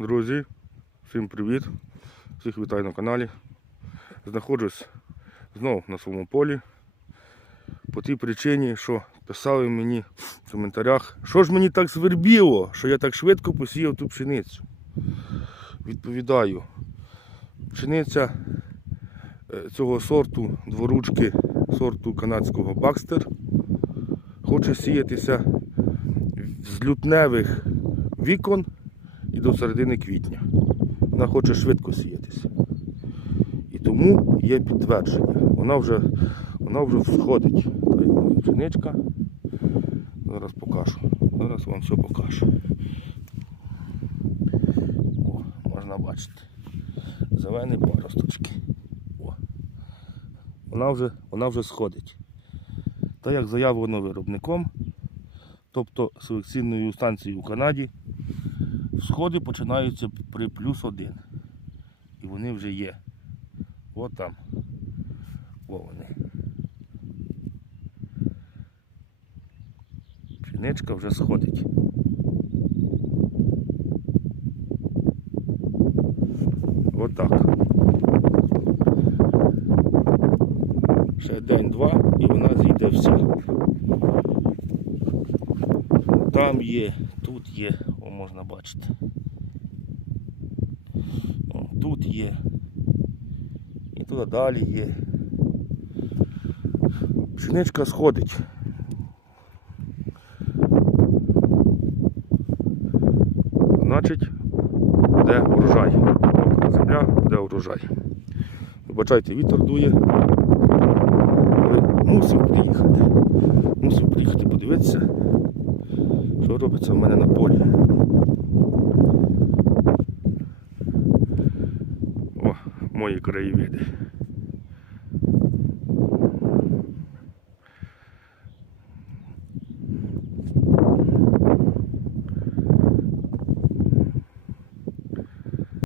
Друзі, всім привіт! Всіх вітаю на каналі. Знаходжусь знову на своєму полі. По тій причині, що писали мені в коментарях, що ж мені так звербіло, що я так швидко посіяв ту пшеницю. Відповідаю, пшениця е, цього сорту, дворучки сорту канадського Бакстер, хоче сіятися з лютневих вікон і до середини квітня. Вона хоче швидко сіятися. І тому є підтвердження. Вона вже, вона вже всходить. Пшеничка. Зараз покажу. Зараз вам все покажу. О, можна бачити. Зелені паросточки. О. Вона вже, вона вже сходить. Та як заявлено виробником, тобто селекційною станцією у Канаді, Сходи починаються при плюс один. І вони вже є. От там. О вони. Пшеничка вже сходить. От так. Ще день-два і вона зійде вся. Там є, є, о, можна бачити. О, тут є. І туди далі є. Пшеничка сходить. Значить, буде урожай. Мокра земля, буде урожай. Вибачайте, вітер дує. Але мусив приїхати. Мусив приїхати подивитися що робиться в мене на полі. О, мої краєвиди.